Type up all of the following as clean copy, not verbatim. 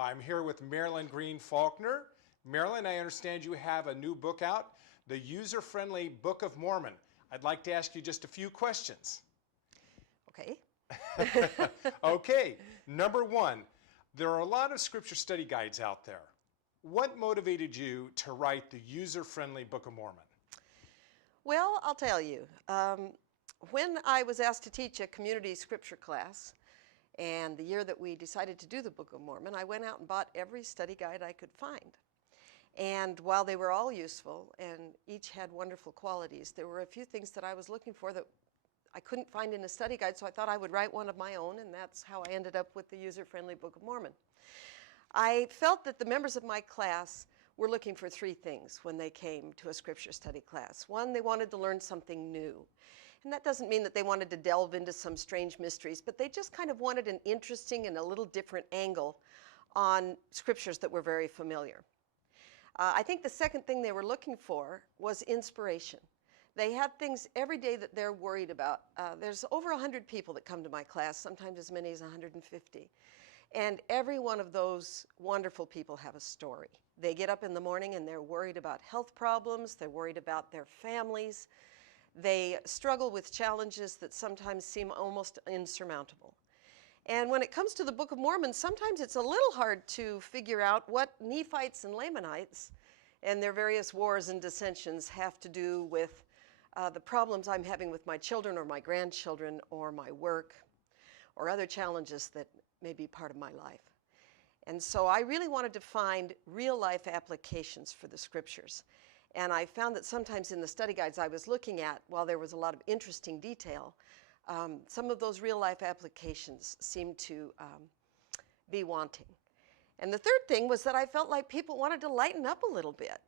I'm here with Marilyn Faulkner. Marilyn, I understand you have a new book out, The User-Friendly Book of Mormon. I'd like to ask you just a few questions. Okay. Okay, number one, there are a lot of scripture study guides out there. What motivated you to write the User-Friendly Book of Mormon? Well, I'll tell you. When I was asked to teach a community scripture class, and the year that we decided to do the Book of Mormon, I went out and bought every study guide I could find. And while they were all useful and each had wonderful qualities, there were a few things that I was looking for that I couldn't find in a study guide, so I thought I would write one of my own, and that's how I ended up with the User-Friendly Book of Mormon. I felt that the members of my class were looking for three things when they came to a scripture study class. One, they wanted to learn something new. And that doesn't mean that they wanted to delve into some strange mysteries, but they just kind of wanted an interesting and a little different angle on scriptures that were very familiar. I think the second thing they were looking for was inspiration. They had things every day that they're worried about. There's over 100 people that come to my class, sometimes as many as 150. And every one of those wonderful people have a story. They get up in the morning and they're worried about health problems, they're worried about their families, they struggle with challenges that sometimes seem almost insurmountable. And when it comes to the Book of Mormon, sometimes it's a little hard to figure out what Nephites and Lamanites and their various wars and dissensions have to do with the problems I'm having with my children or my grandchildren or my work or other challenges that may be part of my life. And so I really wanted to find real-life applications for the scriptures. And I found that sometimes in the study guides I was looking at, while there was a lot of interesting detail, some of those real-life applications seemed to be wanting. And the third thing was that I felt like people wanted to lighten up a little bit.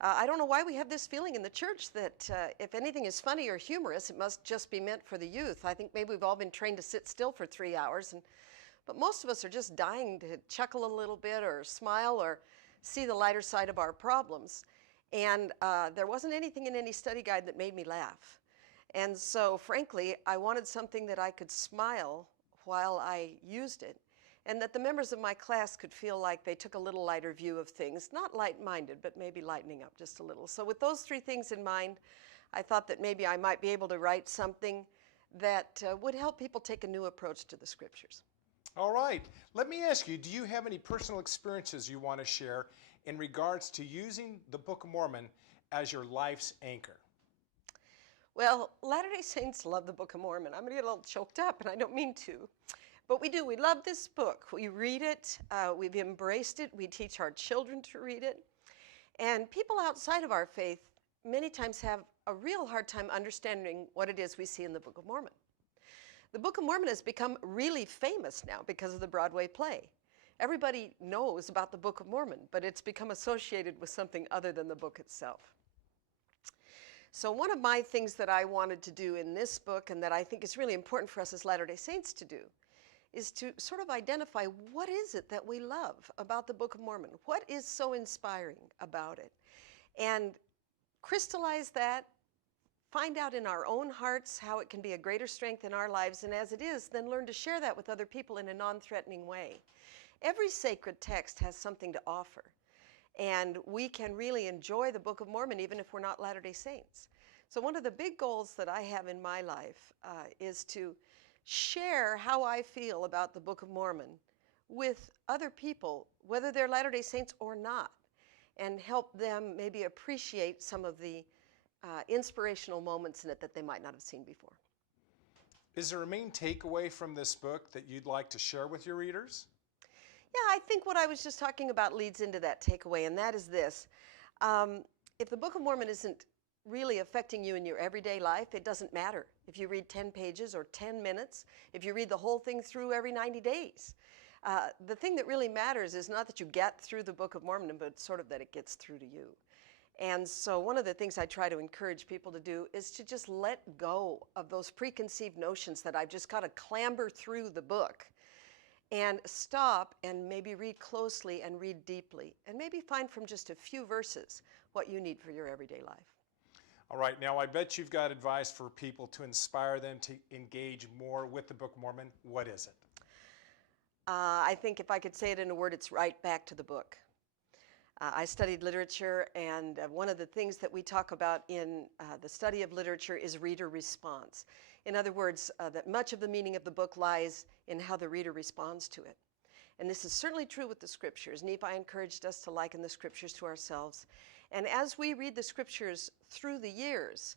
I don't know why we have this feeling in the church that if anything is funny or humorous, it must just be meant for the youth. I think maybe we've all been trained to sit still for 3 hours, but most of us are just dying to chuckle a little bit or smile or see the lighter side of our problems. And there wasn't anything in any study guide that made me laugh. And so, frankly, I wanted something that I could smile while I used it, and that the members of my class could feel like they took a little lighter view of things, not light-minded, but maybe lightening up just a little. So with those three things in mind, I thought that maybe I might be able to write something that would help people take a new approach to the scriptures. All right. Let me ask you, do you have any personal experiences you want to share in regards to using the Book of Mormon as your life's anchor? Well, Latter-day Saints love the Book of Mormon. I'm going to get a little choked up, and I don't mean to. But we do. We love this book. We read it. We've embraced it. We teach our children to read it. And people outside of our faith many times have a real hard time understanding what it is we see in the Book of Mormon. The Book of Mormon has become really famous now because of the Broadway play. Everybody knows about the Book of Mormon, but it's become associated with something other than the book itself. So one of my things that I wanted to do in this book, and that I think is really important for us as Latter-day Saints to do, is to sort of identify what is it that we love about the Book of Mormon? What is so inspiring about it? And crystallize that, find out in our own hearts how it can be a greater strength in our lives, and as it is, then learn to share that with other people in a non-threatening way. Every sacred text has something to offer, and we can really enjoy the Book of Mormon even if we're not Latter-day Saints. So one of the big goals that I have in my life is to share how I feel about the Book of Mormon with other people, whether they're Latter-day Saints or not, and help them maybe appreciate some of the inspirational moments in it that they might not have seen before. Is there a main takeaway from this book that you'd like to share with your readers? Yeah, I think what I was just talking about leads into that takeaway, and that is this. If the Book of Mormon isn't really affecting you in your everyday life, it doesn't matter if you read 10 pages or 10 minutes, if you read the whole thing through every 90 days. The thing that really matters is not that you get through the Book of Mormon, but sort of that it gets through to you. And so one of the things I try to encourage people to do is to just let go of those preconceived notions that I've just got to clamber through the book, and stop and maybe read closely and read deeply, and maybe find from just a few verses what you need for your everyday life. All right, now I bet you've got advice for people to inspire them to engage more with the Book of Mormon. What is it? I think if I could say it in a word, it's right back to the book. I studied literature, and one of the things that we talk about in the study of literature is reader response. In other words, that much of the meaning of the book lies in how the reader responds to it. And this is certainly true with the scriptures. Nephi encouraged us to liken the scriptures to ourselves. And as we read the scriptures through the years,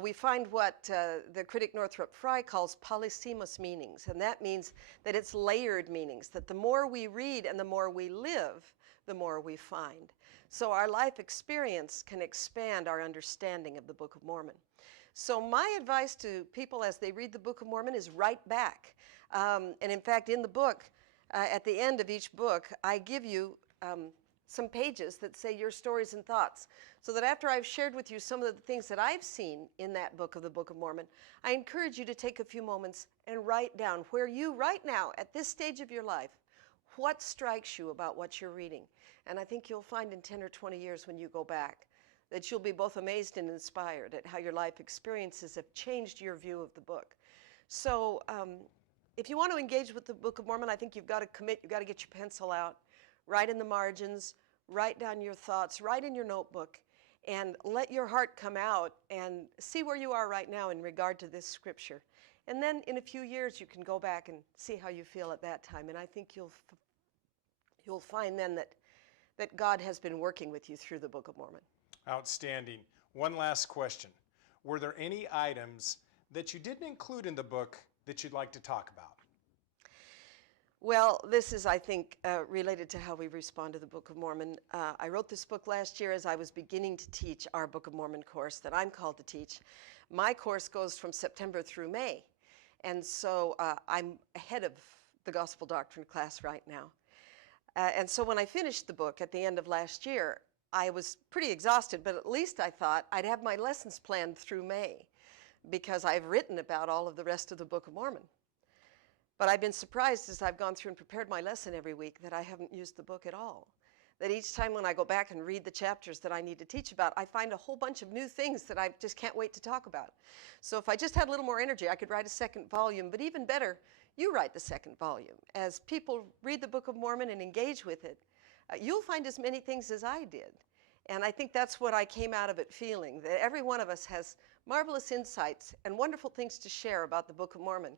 we find what the critic Northrop Frye calls polysemous meanings. And that means that it's layered meanings, that the more we read and the more we live, the more we find. So our life experience can expand our understanding of the Book of Mormon. So my advice to people as they read the Book of Mormon is write back. And in fact, in the book, at the end of each book, I give you some pages that say your stories and thoughts, so that after I've shared with you some of the things that I've seen in that book of the Book of Mormon, I encourage you to take a few moments and write down where you, right now, at this stage of your life, what strikes you about what you're reading. And I think you'll find in 10 or 20 years when you go back that you'll be both amazed and inspired at how your life experiences have changed your view of the book. So if you want to engage with the Book of Mormon, I think you've got to commit, you've got to get your pencil out, write in the margins, write down your thoughts, write in your notebook, and let your heart come out and see where you are right now in regard to this scripture. And then in a few years, you can go back and see how you feel at that time. And I think you'll find then that God has been working with you through the Book of Mormon. Outstanding. One last question. Were there any items that you didn't include in the book that you'd like to talk about? Well, this is, I think, related to how we respond to the Book of Mormon. I wrote this book last year as I was beginning to teach our Book of Mormon course that I'm called to teach. My course goes from September through May, and so I'm ahead of the Gospel Doctrine class right now. And so when I finished the book at the end of last year, I was pretty exhausted, but at least I thought I'd have my lessons planned through May, because I've written about all of the rest of the Book of Mormon. But I've been surprised as I've gone through and prepared my lesson every week that I haven't used the book at all. That each time when I go back and read the chapters that I need to teach about, I find a whole bunch of new things that I just can't wait to talk about. So if I just had a little more energy, I could write a second volume, but even better, you write the second volume. As people read the Book of Mormon and engage with it, you'll find as many things as I did. And I think that's what I came out of it feeling, that every one of us has marvelous insights and wonderful things to share about the Book of Mormon.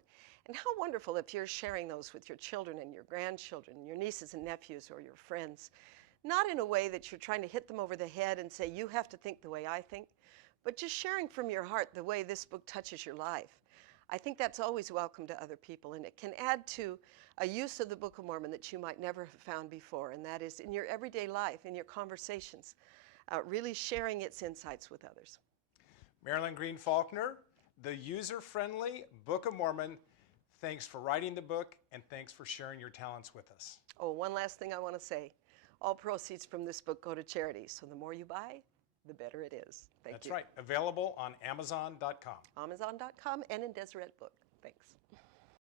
And how wonderful if you're sharing those with your children and your grandchildren, your nieces and nephews or your friends. Not in a way that you're trying to hit them over the head and say, you have to think the way I think, but just sharing from your heart the way this book touches your life. I think that's always welcome to other people, and it can add to a use of the Book of Mormon that you might never have found before, and that is in your everyday life, in your conversations, really sharing its insights with others. Marilyn Green Faulkner, the user-friendly Book of Mormon. Thanks for writing the book, and thanks for sharing your talents with us. Oh, one last thing I want to say. All proceeds from this book go to charity, so the more you buy, the better it is. Thank you. That's right. Available on Amazon.com. Amazon.com and in Deseret Book. Thanks.